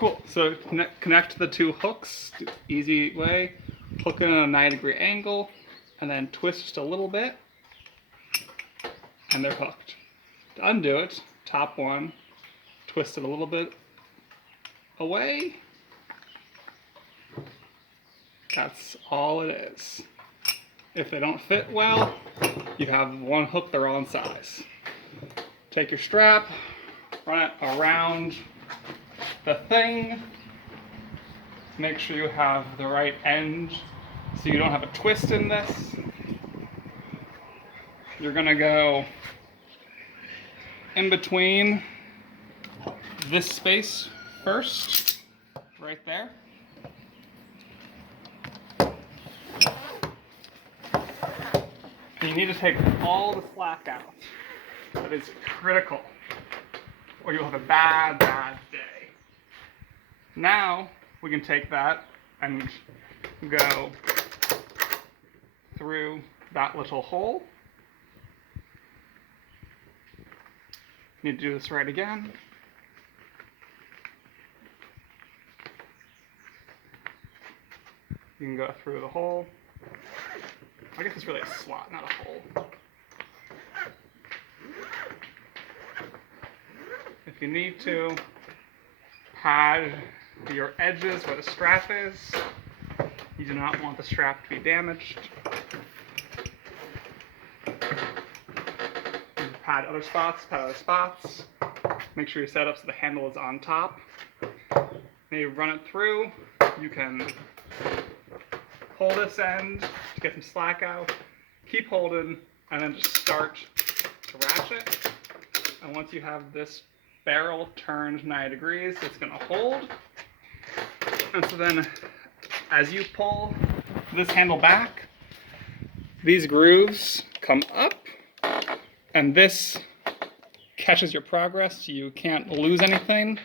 Cool. So connect the two hooks, easy way. Hook it in a 90-degree angle, and then twist just a little bit, and they're hooked. To undo it, top one, twist it a little bit away. That's all it is. If they don't fit well, you have one hook the wrong size. Take your strap, run it around the thing. Make sure you have the right end so you don't have a twist in this. You're gonna go in between this space first, right there. And you need to take all the slack out. That is critical, or you'll have a bad day. Now we can take that and go through that little hole. Need to do this right again. You can go through the hole. I guess it's really a slot, not a hole. If you need to, pad your edges where the strap is. You do not want the strap to be damaged. Pad other spots, Make sure you set up so the handle is on top. Then you run it through. You can pull this end to get some slack out. Keep holding, and then just start to ratchet. And once you have this barrel turned 90 degrees, it's going to hold. And so then, as you pull this handle back, these grooves come up, and this catches your progress, so you can't lose anything.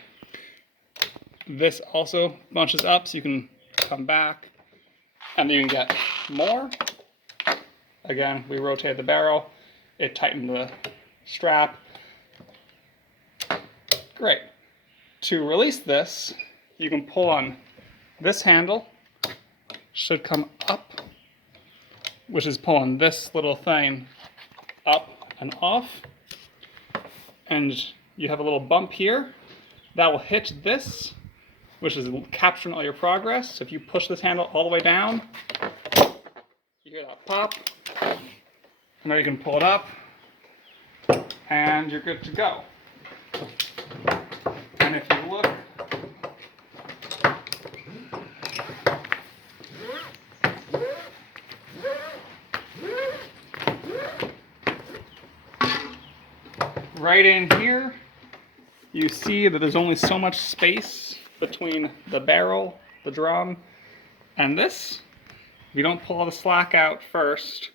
This also bunches up, so you can come back, and you can get more. Again, we rotate the barrel, it tightened the strap. Great. To release this, you can pull on this handle, should come up, which is pulling this little thing up and off. And you have a little bump here that will hit this, which is capturing all your progress. So if you push this handle all the way down, you hear that pop, and now you can pull it up, and you're good to go. And if you look, right in here, you see that there's only so much space between the barrel, the drum, and this. If you don't pull the slack out first,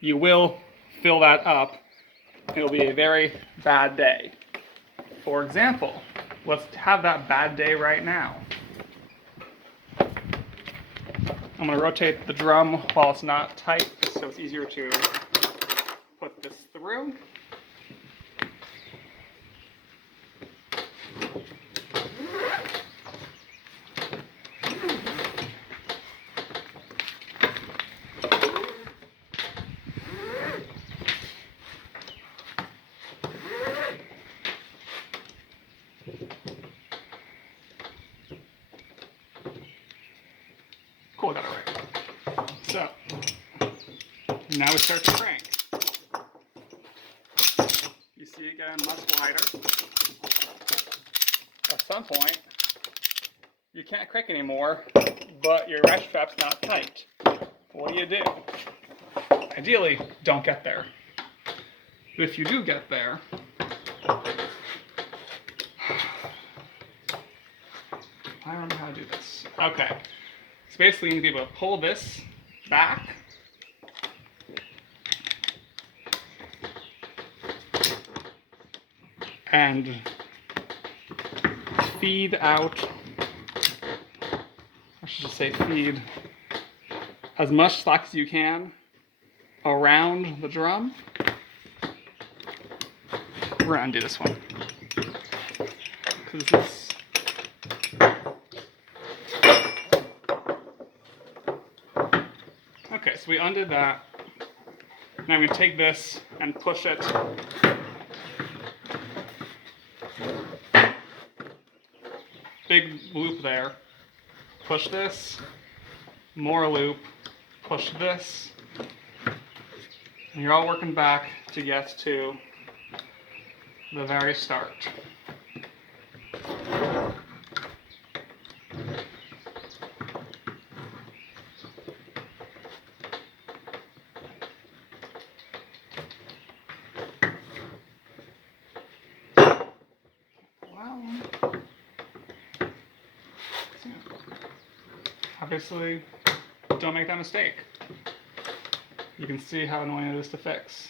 you will fill that up. It'll be a very bad day. For example, let's have that bad day right now. I'm going to rotate the drum while it's not tight, just so it's easier to put this through. Cool, got it right. So, now we start to crank. You see it getting much wider. At some point, you can't crank anymore, but your ratchet strap's not tight. What do? Ideally, don't get there. But if you do get there, I don't know how to do this. Okay. So basically you need to be able to pull this back. And feed out, I should just say feed, as much slack as you can around the drum. We're gonna undo this one, because this so we undid that. Now we take this and push it big loop there. Push this, more loop, push this. And you're all working back to get to the very start. Obviously, don't make that mistake. You can see how annoying it is to fix.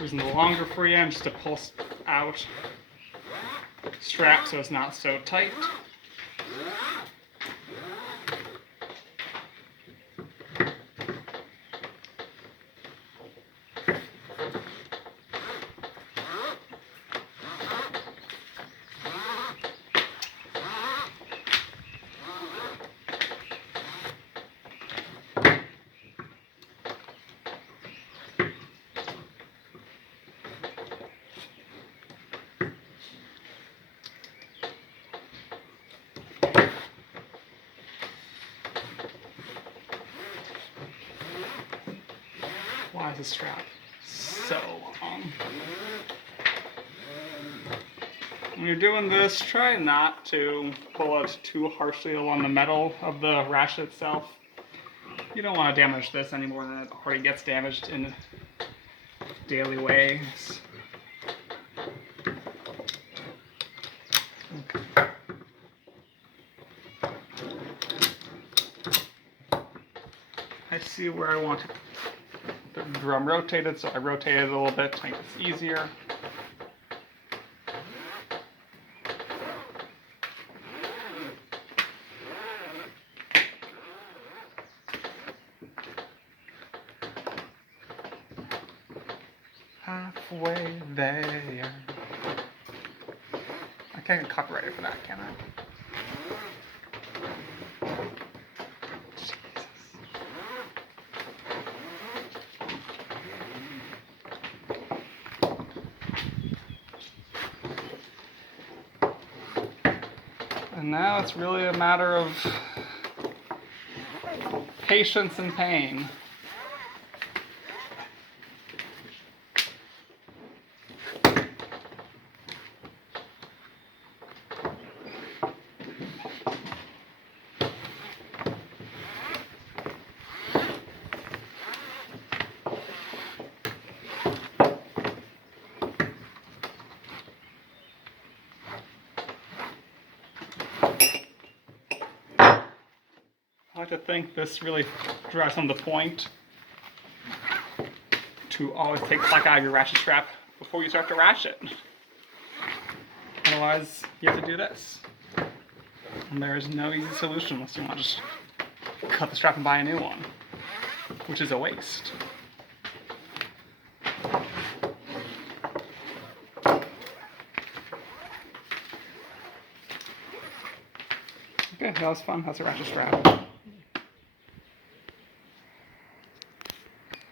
Using the longer free end just to pull out strap so it's not so tight. Why is the strap so when you're doing this, try not to pull it too harshly along the metal of the ratchet itself. You don't want to damage this any more than it already gets damaged in daily ways. Okay. I see where I want the drum rotated, so I rotate it a little bit to make this easier. Halfway there. I can't get copyrighted for that, can I? And now it's really a matter of patience and pain. I like to think this really drives home the point to always take the slack out of your ratchet strap before you start to ratchet. Otherwise, you have to do this. And there is no easy solution unless you want to just cut the strap and buy a new one, which is a waste. Okay, that was fun. That's a ratchet strap.